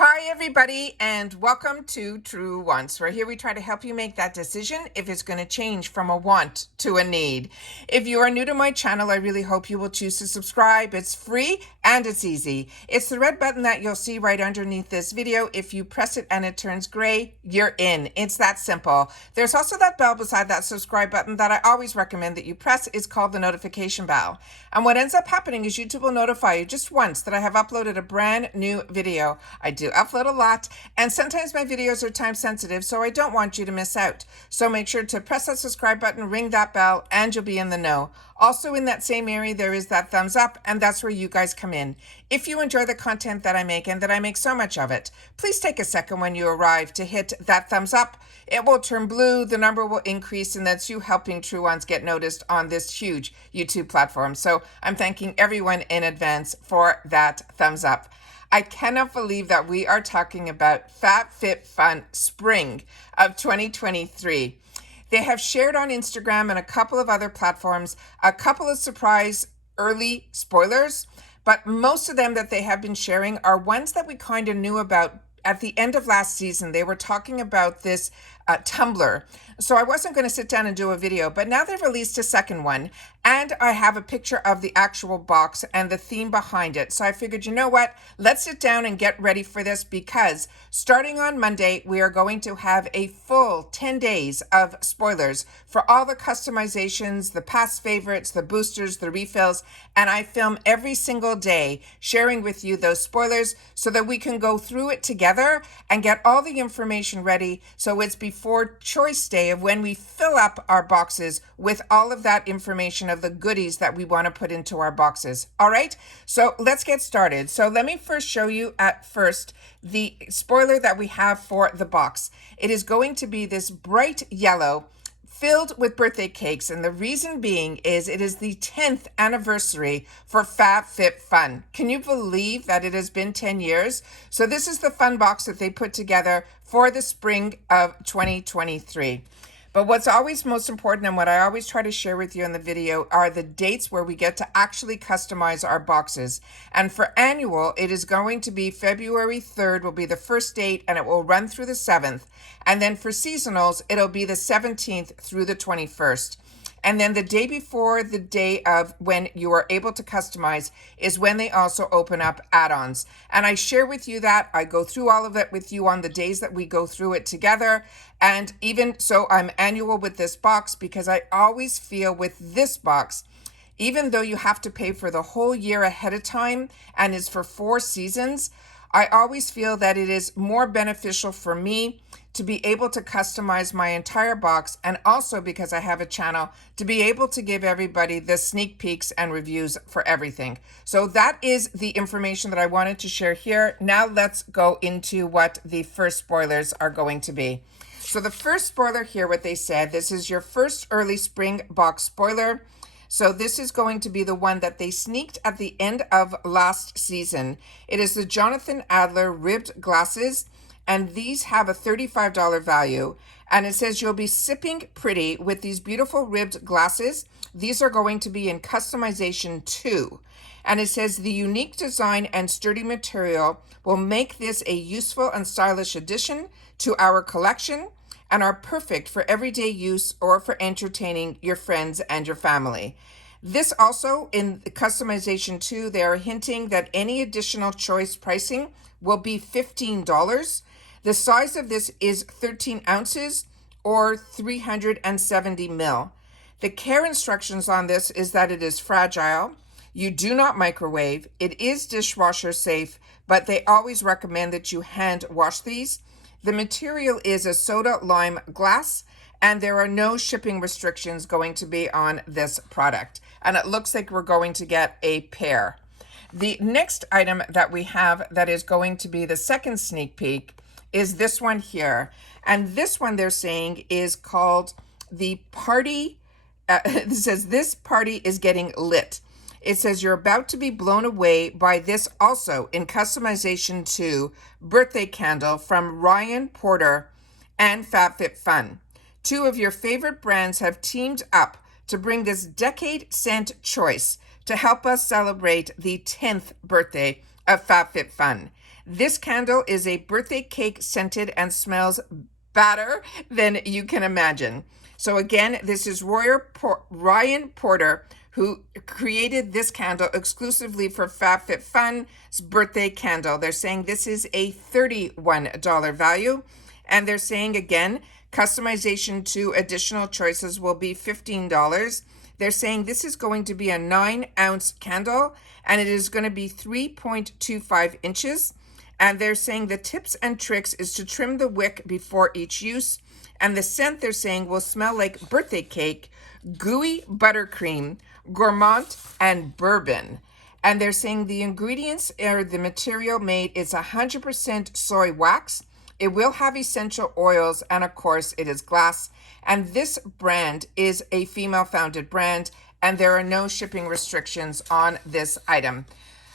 Hi, everybody, and welcome to True Wants, where here we try to help you make that decision if it's going to change from a want to a need. If you are new to my channel, I really hope you will choose to subscribe. It's free and it's easy. It's the red button that you'll see right underneath this video. If you press it and it turns gray, you're in. It's that simple. There's also that bell beside that subscribe button that I always recommend that you press. It's called the notification bell. And what ends up happening is YouTube will notify you just once that I have uploaded a brand new video. I do upload a lot, and sometimes my videos are time sensitive, so I don't want you to miss out. So make sure to press that subscribe button, ring that bell, and you'll be in the know. Also in that same area, there is that thumbs up, and that's where you guys come in. If you enjoy the content that I make, and that I make so much of it, please take a second when you arrive to hit that thumbs up. It will turn blue, the number will increase, and that's you helping True Ones get noticed on this huge YouTube platform. So I'm thanking everyone in advance for that thumbs up. I cannot believe that we are talking about FabFitFun Spring of 2023. They have shared on Instagram and a couple of other platforms a couple of surprise early spoilers, but most of them that they have been sharing are ones that we kind of knew about at the end of last season. They were talking about this tumbler. So I wasn't going to sit down and do a video, but now they've released a second one, and I have a picture of the actual box and the theme behind it. So I figured, you know what? Let's sit down and get ready for this, because starting on Monday, we are going to have a full 10 days of spoilers for all the customizations, the past favorites, the boosters, the refills, and I film every single day sharing with you those spoilers so that we can go through it together and get all the information ready so it's before choice day of when we fill up our boxes with all of that information of the goodies that we want to put into our boxes. All right, so let's get started. So let me first show you at first the spoiler that we have for the box. It is going to be this bright yellow filled with birthday cakes, and the reason being is it is the 10th anniversary for FabFitFun. Can you believe that it has been 10 years? So this is the fun box that they put together for the spring of 2023. But what's always most important, and what I always try to share with you in the video, are the dates where we get to actually customize our boxes. And for annual, it is going to be February 3rd will be the first date, and it will run through the 7th. And then for seasonals, it'll be the 17th through the 21st. And then the day before the day of when you are able to customize is when they also open up add-ons. And I share with you that. I go through all of it with you on the days that we go through it together. And even so, I'm annual with this box because I always feel with this box, even though you have to pay for the whole year ahead of time and is for 4 seasons, I always feel that it is more beneficial for me to be able to customize my entire box, and also because I have a channel to be able to give everybody the sneak peeks and reviews for everything. So that is the information that I wanted to share here. Now let's go into what the first spoilers are going to be. So the first spoiler here, what they said, this is your first early spring box spoiler. So this is going to be the one that they sneaked at the end of last season. It is the Jonathan Adler ribbed glasses, and these have a $35 value. And it says you'll be sipping pretty with these beautiful ribbed glasses. These are going to be in customization 2. And it says the unique design and sturdy material will make this a useful and stylish addition to our collection, and are perfect for everyday use or for entertaining your friends and your family. This also, in the customization 2, they are hinting that any additional choice pricing will be $15. The size of this is 13 ounces or 370 mil. The care instructions on this is that it is fragile. You do not microwave. It is dishwasher safe, but they always recommend that you hand wash these. The material is a soda lime glass, and there are no shipping restrictions going to be on this product. And it looks like we're going to get a pair. The next item that we have that is going to be the second sneak peek is this one here. And this one they're saying is called the party. It says this party is getting lit. It says you're about to be blown away by this also in customization 2 birthday candle from Ryan Porter and FabFitFun. 2 of your favorite brands have teamed up to bring this decade scent choice to help us celebrate the 10th birthday of FabFitFun. This candle is a birthday cake scented and smells better than you can imagine. So again, this is Ryan Porter, who created this candle exclusively for FabFitFun's birthday candle. They're saying this is a $31 value. And they're saying again, customization to additional choices will be $15. They're saying this is going to be a 9-ounce candle, and it is going to be 3.25 inches. And they're saying the tips and tricks is to trim the wick before each use. And the scent, they're saying, will smell like birthday cake, gooey buttercream, gourmand, and bourbon. And they're saying the ingredients or the material made is 100% soy wax. It will have essential oils, and of course it is glass. And this brand is a female-founded brand, and there are no shipping restrictions on this item.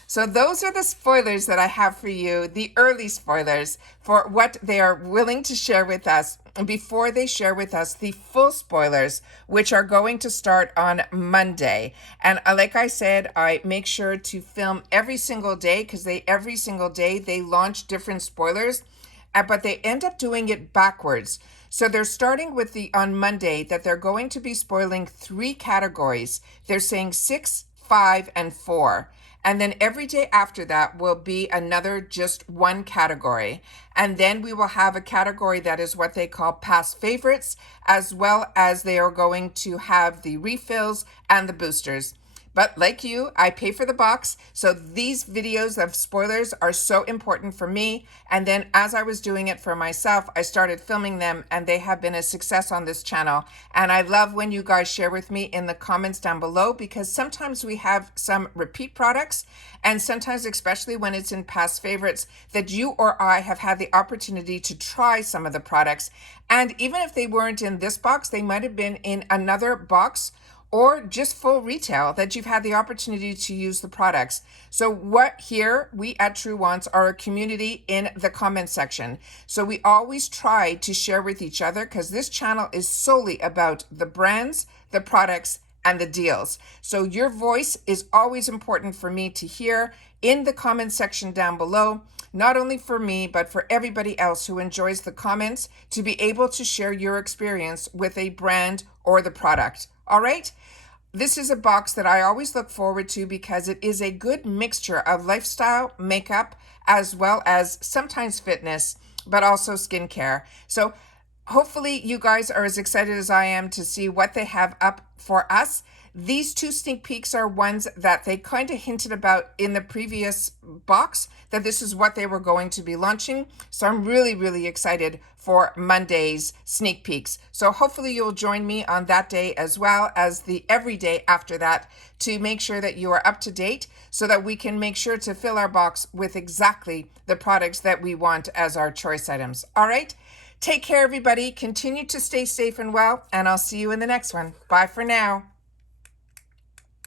So those are the spoilers that I have for you, the early spoilers for what they are willing to share with us before they share with us the full spoilers, which are going to start on Monday. And like I said, I make sure to film every single day because every single day they launch different spoilers, but they end up doing it backwards. So they're starting with on Monday that they're going to be spoiling 3 categories. They're saying 6, 5, and 4. And then every day after that will be another just one category. And then we will have a category that is what they call past favorites, as well as they are going to have the refills and the boosters. But like you, I pay for the box. So these videos of spoilers are so important for me. And then as I was doing it for myself, I started filming them, and they have been a success on this channel. And I love when you guys share with me in the comments down below, because sometimes we have some repeat products, and sometimes, especially when it's in past favorites, that you or I have had the opportunity to try some of the products. And even if they weren't in this box, they might have been in another box or just full retail that you've had the opportunity to use the products. So we at True Wants are a community in the comment section. So we always try to share with each other, because this channel is solely about the brands, the products, and the deals. So your voice is always important for me to hear in the comment section down below, not only for me, but for everybody else who enjoys the comments, to be able to share your experience with a brand or the product. All right? This is a box that I always look forward to because it is a good mixture of lifestyle, makeup, as well as sometimes fitness, but also skincare. So hopefully you guys are as excited as I am to see what they have up for us. These 2 sneak peeks are ones that they kind of hinted about in the previous box, that this is what they were going to be launching. So I'm really, really excited for Monday's sneak peeks. So hopefully you'll join me on that day, as well as the every day after that, to make sure that you are up to date, so that we can make sure to fill our box with exactly the products that we want as our choice items. All right? Take care, everybody. Continue to stay safe and well, and I'll see you in the next one. Bye for now.